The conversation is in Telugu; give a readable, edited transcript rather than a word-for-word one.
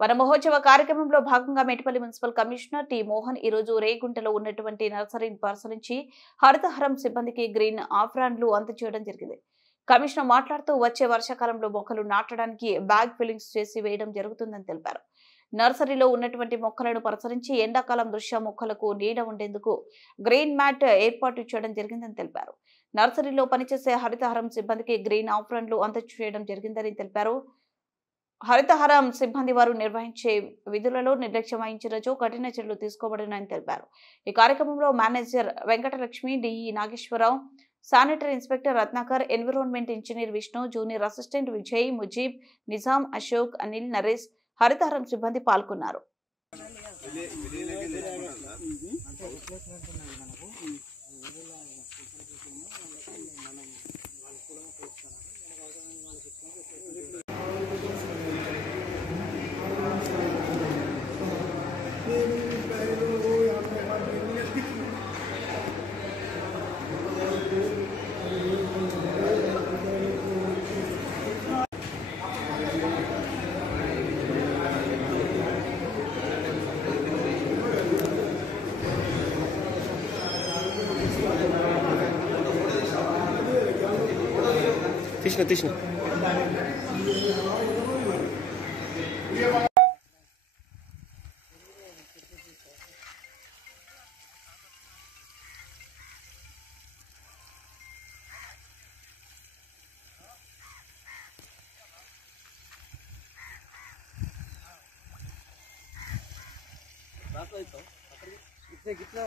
వన మహోత్సవ కార్యక్రమంలో భాగంగా మేటపల్లి మున్సిపల్ కమిషనర్ టి మోహన్ ఈ రోజు రేగుంటలో ఉన్నటువంటి నర్సరీని పరిశీలించి హరితహారం సిబ్బందికి గ్రీన్ ఆఫ్రాన్లు అందజేయడం జరిగింది. కమిషనర్ మాట్లాడుతూ వచ్చే వర్షాకాలంలో మొక్కలు నాటడానికి బ్యాగ్ ఫిల్లింగ్స్ చేసి వేయడం జరుగుతుందని తెలిపారు. నర్సరీలో ఉన్నటువంటి మొక్కలను పరిశీలించి ఎండాకాలం దృష్ట్యా మొక్కలకు నీడ ఉండేందుకు గ్రీన్ మ్యాట్ ఏర్పాటు చేయడం జరిగిందని తెలిపారు. నర్సరీలో పనిచేసే హరితహారం సిబ్బందికి గ్రీన్ ఆఫ్రాన్లు అందజేయడం జరిగిందని తెలిపారు. హరితహారం సిబ్బంది వారు నిర్వహించే విధులలో నిర్లక్ష్యం వహించినచో కఠిన చర్యలు తీసుకోబడునని తెలిపారు. ఈ కార్యక్రమంలో manager Venkatalakshmi, DE Nageswara Rao, sanitary inspector Ratnakar, environment engineer Vishnu, junior assistant Vijay, Mujeeb, Nizam, Ashok, Anil, Naresh, Harithaharam సిబ్బంది పాల్గొన్నారు. తీసిన గిట్లా